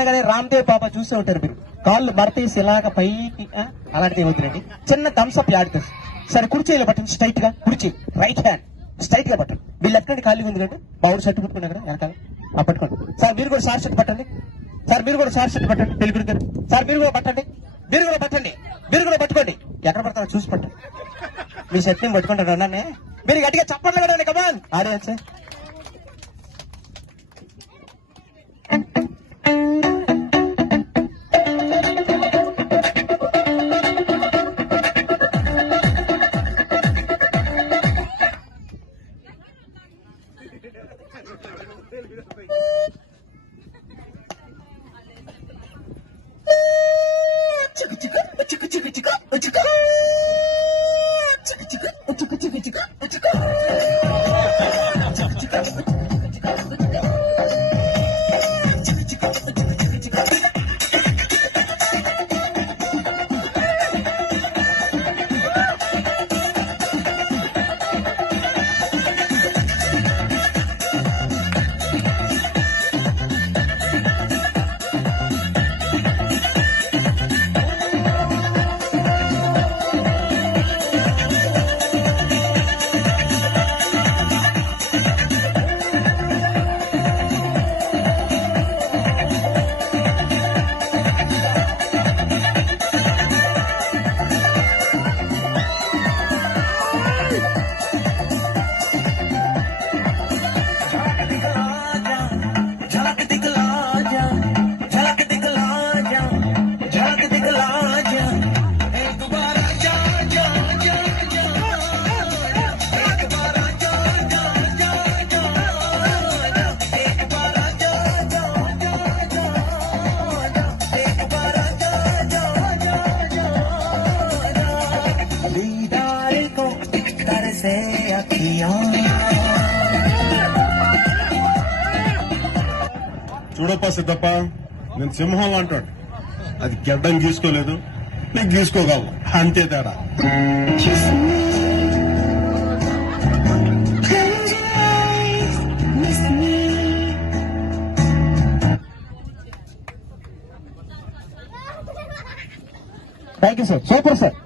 అనగానే రామ్దేవ్ బాబా చూసే ఉంటారు మీరు. కాళ్ళు మరతేసి ఇలాగ పైకి అలాంటిది వద్దులండి. చిన్న థమ్స్అప్ యాడ్ తెలుసు. సరే కుర్చీలో పట్టండి స్ట్రైట్ గా. కుర్చీ రైట్ హ్యాండ్ స్ట్రైట్ గా పట్టండి. మీరు లెఫ్ట్ హ్యాండ్ ఖాళీ ఉంది కంటే బావుడు షర్ట్ పట్టుకున్నా కదా వెనకాల పట్టుకోండి. సార్ మీరు కూడా షార్ట్ షర్ట్ పట్టండి. సార్ మీరు కూడా షార్ట్ షర్ట్ పట్టండి. పెళ్లి గారు సార్ మీరు కూడా పట్టండి. మీరు కూడా పట్టండి. మీరు కూడా పట్టుకోండి. ఎక్కడ పడతారో చూసి పట్టండి. మీ షర్ట్ నేను పట్టుకుంటాను అన్నానే. మీరు గట్టిగా చప్పట్లు కదండి. కమాన్ ఆడియన్స్. చూడప్ప సిద్ధప్ప, నేను సింహం అంటాడు. అది గెడ్డం గీసుకోలేదు, నీకు గీసుకోగలను అంతే తేడా. Thank you sir. Super sir.